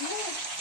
Good.